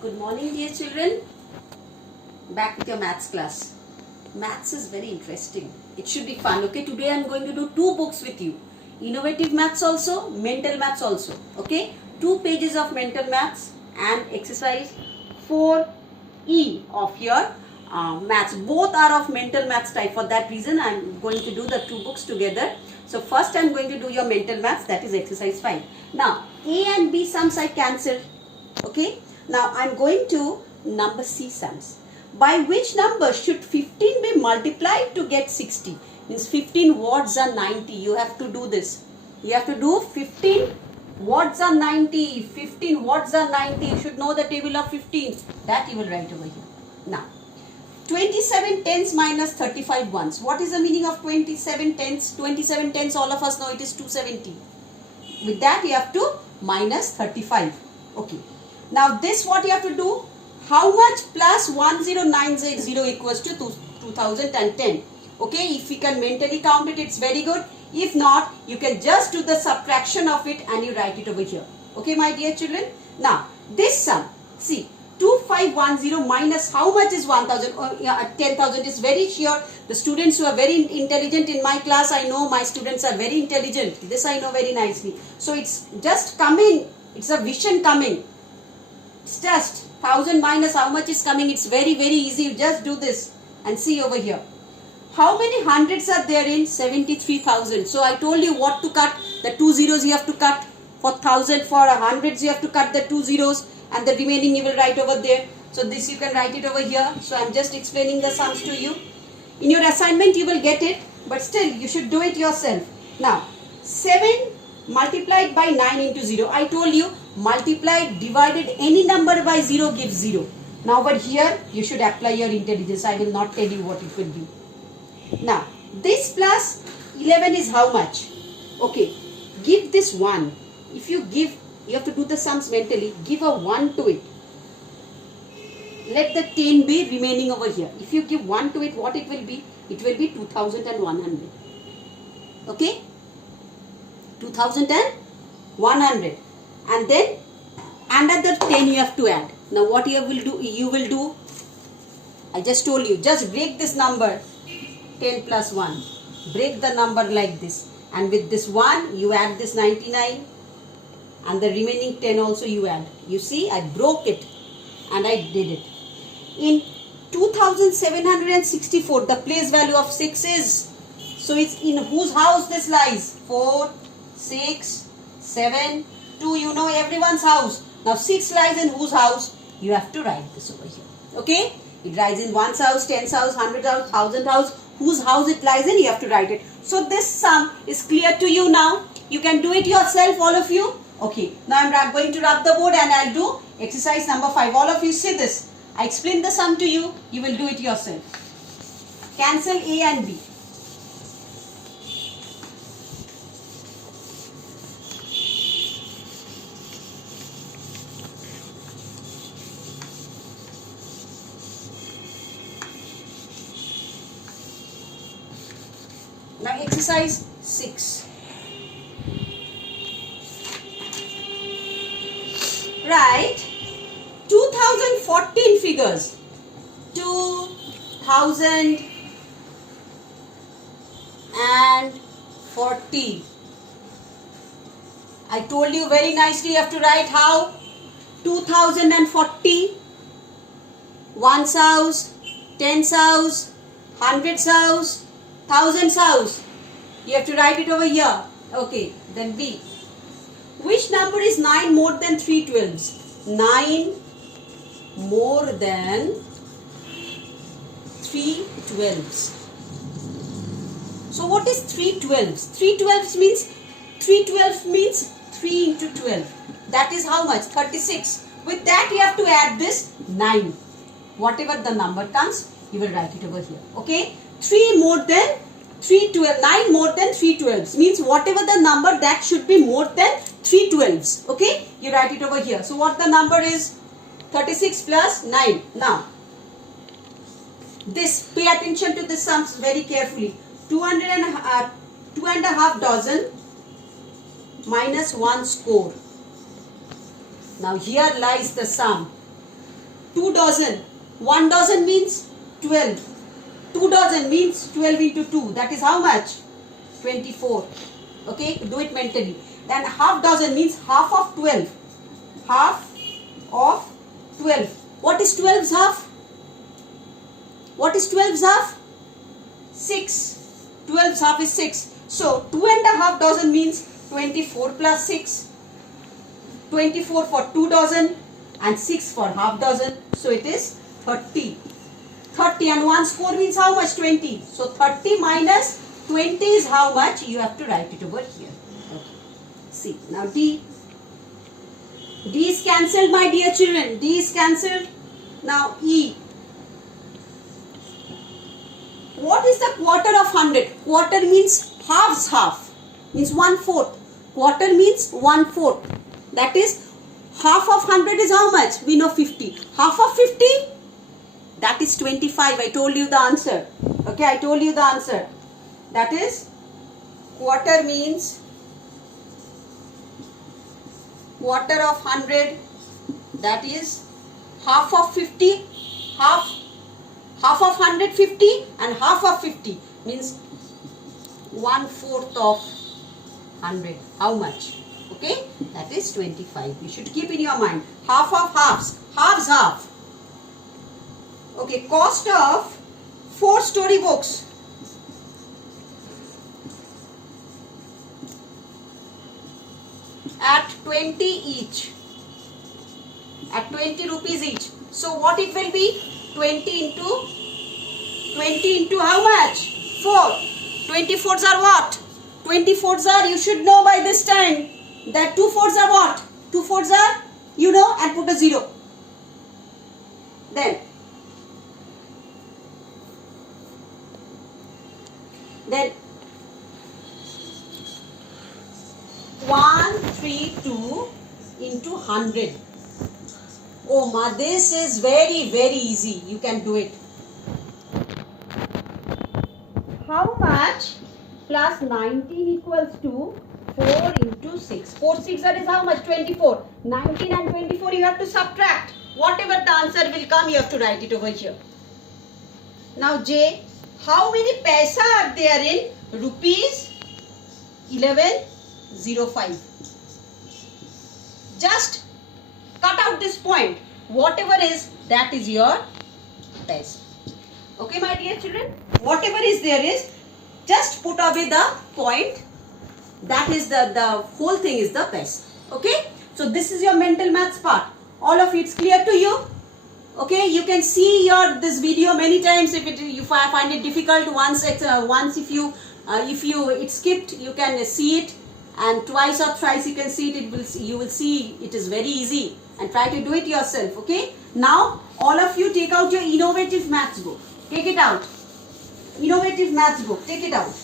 Good morning, dear children. Back with your maths class. Maths is very interesting. It should be fun. Okay, today I am going to do two books with you. Innovative maths also, mental maths also. Okay, 2 pages of mental maths and exercise 4E of your maths. Both are of mental maths type. For that reason, I am going to do the 2 books together. So first I am going to do your mental maths, that is exercise 5. Now, A and B sums I cancelled. Okay. Now I am going to number C sums. By which number should 15 be multiplied to get 60? Means 15 watts are 90. You have to do this. You have to do 15 watts are 90. 15 watts are 90. You should know the table of 15. That you will write over here. Now, 27 tens minus 35 ones. What is the meaning of 27 tens? 27 tens, all of us know it is 270. With that you have to minus 35. Okay. Now this what you have to do? How much plus 10980 equals to 2010? Okay, if you can mentally count it, it's very good. If not, you can just do the subtraction of it and you write it over here. Okay, my dear children. Now, this sum, see, 2510 minus how much is 1000? 10,000 is very sure. The students who are very intelligent in my class, I know my students are very intelligent. This I know very nicely. So it's just coming. It's a vision coming. It's just 1000 minus how much is coming. It's very easy. You just do this and see over here. How many hundreds are there in 73,000? So I told you what to cut. The 2 zeros you have to cut. For 1000, for hundreds you have to cut the 2 zeros. And the remaining you will write over there. So this you can write it over here. So I am just explaining the sums to you. In your assignment you will get it. But still you should do it yourself. Now 7 multiplied by 9 into 0. I told you multiplied, divided any number by 0 gives 0. Now but here you should apply your intelligence. I will not tell you what it will be. Now this plus 11 is how much? Okay, give this 1. If you give, you have to do the sums mentally. Give a 1 to it. Let the 10 be remaining over here. If you give 1 to it, what it will be? It will be 2100. Okay? 2100. And then another 10 you have to add. Now what you will do, I just told you, just break this number 10 plus 1. Break the number like this. And with this 1, you add this 99. And the remaining 10 also you add. You see, I broke it and I did it. In 2764, the place value of 6 is, so it's in whose house this lies? 4, 6, 7, 2, you know everyone's house. Now 6 lies in whose house? You have to write this over here. Okay? It lies in 1's house, 10's house, 100's house, 1000's house. Whose house it lies in, you have to write it. So this sum is clear to you now. You can do it yourself, all of you. Okay, now I am going to rub the board and I'll do exercise number 5. All of you see this. I explain the sum to you. You will do it yourself. Cancel A and B. Now exercise 6. Write 2014 figures. 2040. I told you very nicely you have to write how? 2040. 1's house, 10's house, 100's house, 1000's house. You have to write it over here. Okay, then B. Which number is 9 more than 3 12s? 9 more than 3 12s. So what is 3 12s? 3 12s means 3 into 12. That is how much? 36. With that you have to add this 9. Whatever the number comes, you will write it over here. Okay? 9 more than 3 12s means whatever the number, that should be more than 3 12s. Okay? You write it over here. So what the number is? 36 plus 9. Now, this, pay attention to this sums very carefully. 2.5 dozen minus 1 score. Now here lies the sum. 2 dozen. 1 dozen means 12. 2 dozen means 12 into 2. That is how much? 24. Okay, do it mentally. Then half dozen means half of 12. Half of 12. What is 12's half? What is 12's half? 6. 12's half is 6. So 2.5 dozen means 24 plus 6. 24 for 2 dozen and 6 for half dozen. So it is 30. 30 and 1's 4 means how much? 20. So 30 minus 20 is how much? You have to write it over here. Okay. See, now D. D is cancelled, my dear children. D is cancelled. Now E. What is the quarter of 100? Quarter means halves half. Means 1/4. Quarter means 1/4. That is, half of 100 is how much? We know 50. Half of 50? That is 25. I told you the answer. Okay, I told you the answer. That is, quarter means quarter of 100. That is half of 50. Half of 150 and half of 50 means 1/4 of 100. How much? Okay, that is 25. You should keep in your mind. Half of halves. Halves half. Okay, cost of 4 story books. At 20 each. At 20 rupees each. So what it will be? 20 into how much? 4. 24s are what? 24s are, you should know by this time, that 2 4s are what? 2 4s are, you know, and put a 0. Then 132 into 100. Oh ma, this is very, very easy. You can do it. How much plus 19 equals to 4 into 6. 4 6 that is how much? 24. 19 and 24 you have to subtract. Whatever the answer will come, you have to write it over here. Now J, how many paisa are there in rupees 1105? Just cut out this point. Whatever is, that is your paisa. Okay, my dear children? Whatever is there is, just put away the point. That is the whole thing is the paisa. Okay? So this is your mental maths part. All of it's clear to you? Okay, you can see this video many times. If you find it difficult, once if you it skipped, you can see it, and twice or thrice you can see it. You will see it is very easy, and try to do it yourself. Okay. Now all of you take out your innovative maths book. Take it out. Innovative maths book. Take it out.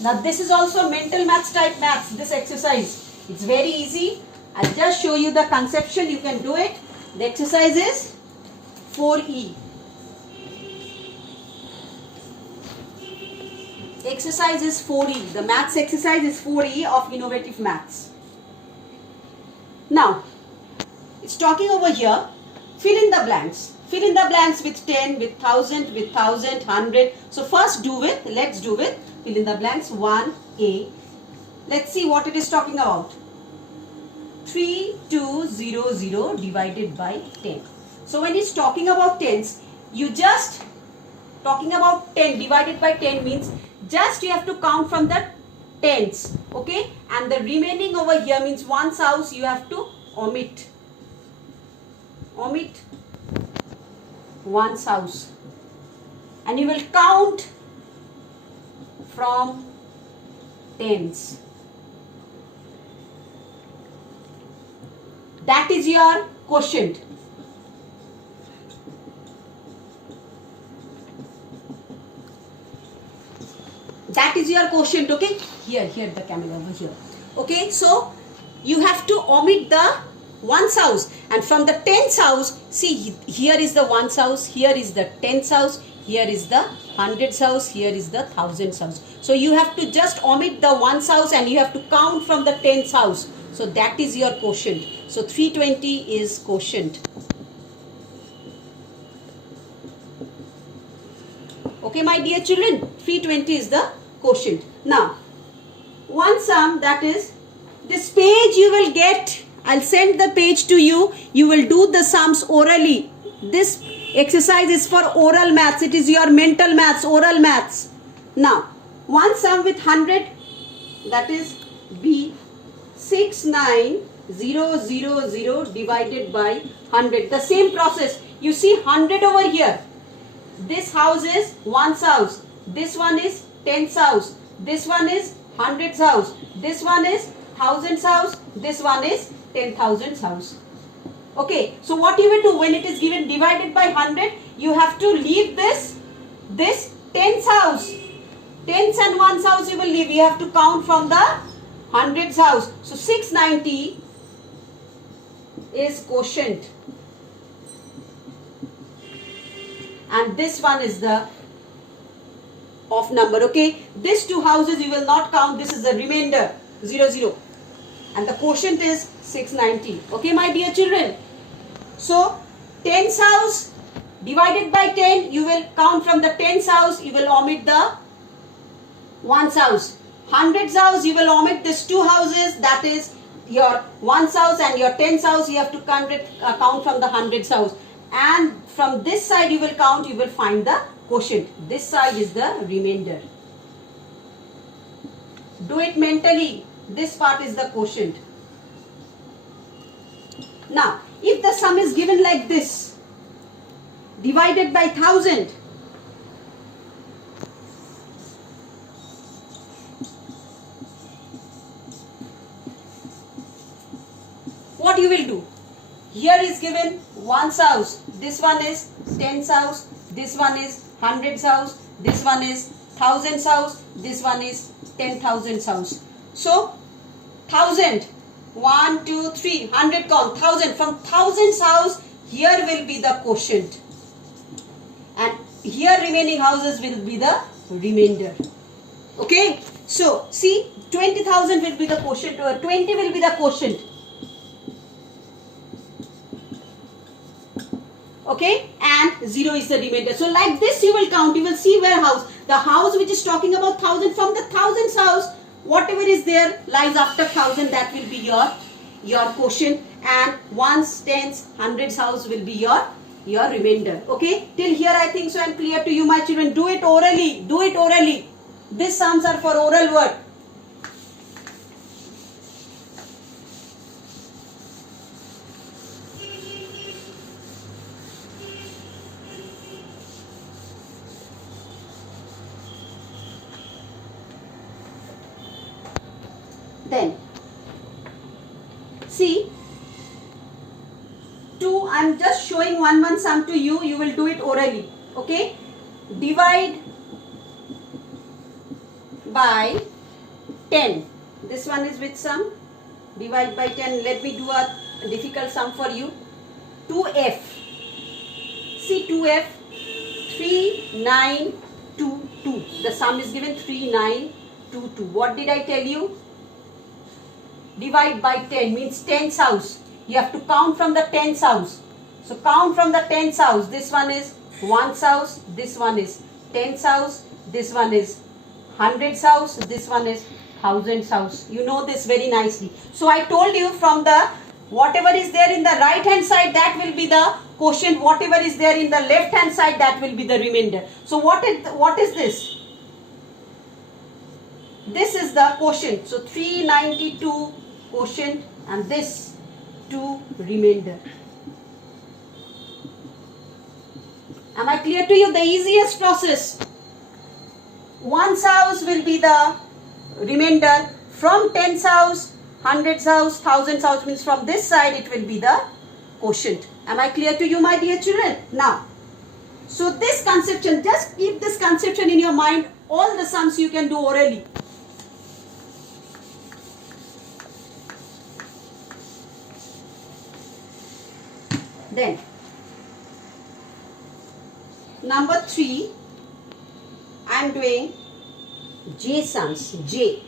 Now this is also mental maths type maths, this exercise. It's very easy. I'll just show you the conception. You can do it. The exercise is 4E. Exercise is 4E. The maths exercise is 4E of innovative maths. Now, it's talking over here, fill in the blanks. Fill in the blanks with 10, with 1000, with 1000, 100. So first let's do with, fill in the blanks, 1A. Let's see what it is talking about. 3200 divided by 10. So when it's talking about tens, you just, talking about 10 divided by 10 means, just you have to count from the tens. Okay? And the remaining over here means one's house you have to omit. Omit one's house. And you will count from tens. That is your quotient. That is your quotient, okay? Here the camera over here. Okay, so you have to omit the one's house, and from the tens house, see, here is the one's house, here is the tens house, here is the hundreds house, here is the thousands house. So you have to just omit the ones house and you have to count from the tens house. So that is your quotient. So 320 is quotient. Okay, my dear children, 320 is the quotient. Now, one sum, that is, this page you will get, I'll send the page to you. You will do the sums orally. This exercise is for oral maths. It is your mental maths, oral maths. Now, one sum with 100, that is B 69000 divided by 100. The same process. You see 100 over here. This house is ones house. This one is tens house. This one is hundreds house. This one is thousands house. This one is 10,000 house. Okay, so what you will do when it is given divided by 100, you have to leave this tens house. Tens and ones house you will leave. You have to count from the hundreds house. So 690 is quotient. And this one is the off number. Okay, these two houses you will not count. This is the remainder, 00. And the quotient is 690. Okay, my dear children. So, tens house divided by 10, you will count from the tens house, you will omit the ones house. Hundreds house, you will omit these two houses, that is your ones house and your tens house, you have to count from the hundreds house. And from this side you will count, you will find the quotient. This side is the remainder. Do it mentally. This part is the quotient. Now, if the sum is given like this, divided by 1000, what you will do? Here is given ones house, this one is tens house, this one is hundreds house, this one is thousands house, this one is 10,000 house. So 1000, 1, 2, 3, 100 gone, 1000. From thousands house, here will be the quotient. And here remaining houses will be the remainder. Okay. So see, 20,000 will be the quotient, 20 will be the quotient. Okay, and 0 is the remainder. So like this you will count, you will see where house. The house which is talking about 1000, from the thousands house, whatever is there lies after 1000, that will be your quotient, and ones, tens, hundreds house will be your remainder. Okay, till here I think so I am clear to you, my children. Do it orally, do it orally. These sums are for oral work. Then see, I am just showing one sum to you. You will do it orally. Okay, divide by 10. This one is with sum. Divide by 10. Let me do a difficult sum for you. 2f. See, 2f 3922. The sum is given 3922. What did I tell you? Divide by 10 means tens house. You have to count from the tens house. So count from the tens house. This one is ones house. This one is tens house. This one is hundreds house. This one is thousands house. You know this very nicely. So I told you, from the whatever is there in the right hand side, that will be the quotient. Whatever is there in the left hand side, that will be the remainder. So what is this? This is the quotient. So 392 quotient, and this 2 remainder. Am I clear to you? The easiest process. Ones house will be the remainder. From tens house, hundreds house, thousands house, means from this side it will be the quotient. Am I clear to you, my dear children? Now, so this conception, just keep this conception in your mind. All the sums you can do orally. Then, number 3, I am doing J sums. J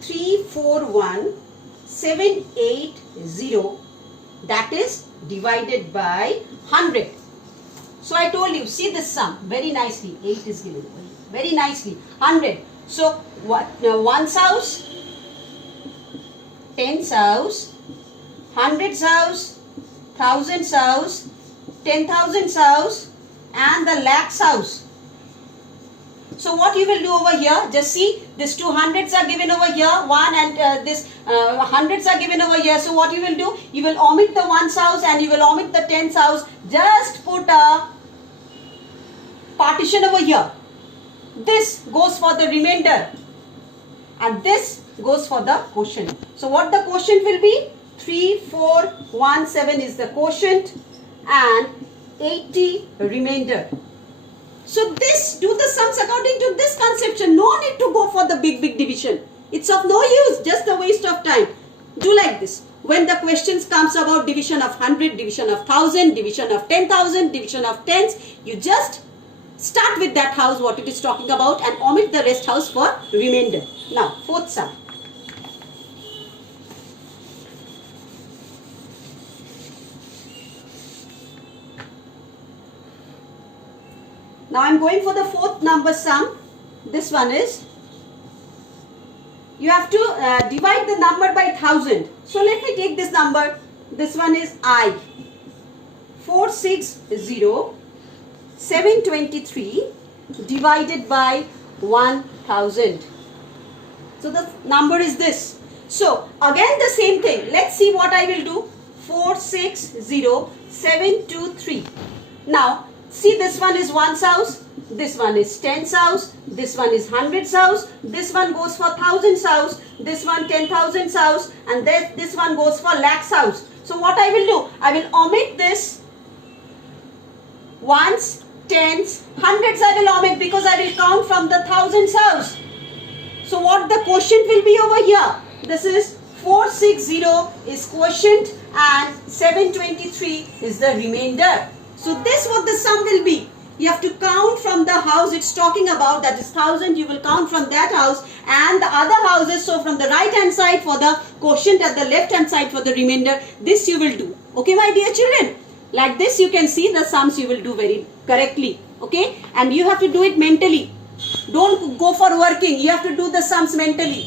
341780, that is divided by 100. So I told you, see this sum very nicely. 8 is given very nicely. 100. So what? Now 1's house, 10's house, 100's house, 1000's house, 10,000's house, and the lakh's house. So what you will do over here, just see, this 200s are given over here, 1 and this 100s are given over here. So what you will do, you will omit the 1's house and you will omit the 10's house. Just put a partition over here. This goes for the remainder and this goes for the quotient. So what the quotient will be? 3417 is the quotient and 80 remainder. So this, do the sums according to this conception. No need to go for the big division. It's of no use, just a waste of time. Do like this. When the questions comes about division of 100, division of 1000, division of 10,000, division of tens, you just start with that house what it is talking about and omit the rest house for remainder. Now, fourth sum. Now I am going for the fourth number sum. This one is, you have to divide the number by 1000. So let me take this number. This one is I. 460,723 divided by 1000. So the number is this. So again the same thing. Let's see what I will do. 460,723. Now see, this one is 1's house, this one is 10's house, this one is 100's house, this one goes for 1000's house, this one 10,000's house, and then this one goes for lakh's house. So what I will do, I will omit this 1's, 10's, 100's I will omit because I will count from the 1000's house. So what the quotient will be over here? This is 460 is quotient and 723 is the remainder. So this what the sum will be. You have to count from the house it's talking about, that is 1000, you will count from that house and the other houses. So from the right hand side for the quotient and the left hand side for the remainder, this you will do. Okay my dear children, like this you can see the sums you will do very correctly. Okay, and you have to do it mentally. Don't go for working, you have to do the sums mentally.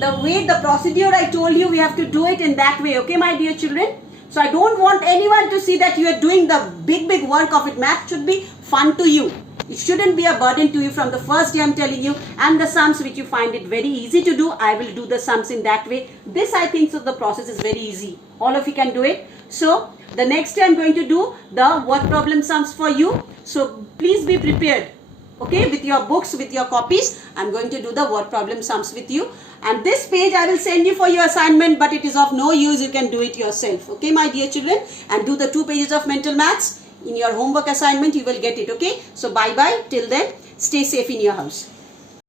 The way, the procedure I told you, we have to do it in that way. Okay my dear children. So I don't want anyone to see that you are doing the big work of it. Math should be fun to you. It shouldn't be a burden to you from the first day I'm telling you. And the sums which you find it very easy to do, I will do the sums in that way. This I think so the process is very easy. All of you can do it. So the next day I'm going to do the word problem sums for you. So please be prepared. Okay, with your books, with your copies, I'm going to do the word problem sums with you. And this page I will send you for your assignment, but it is of no use. You can do it yourself. Okay, my dear children, and do the 2 pages of mental maths in your homework assignment. You will get it. Okay, so bye-bye. Till then, stay safe in your house.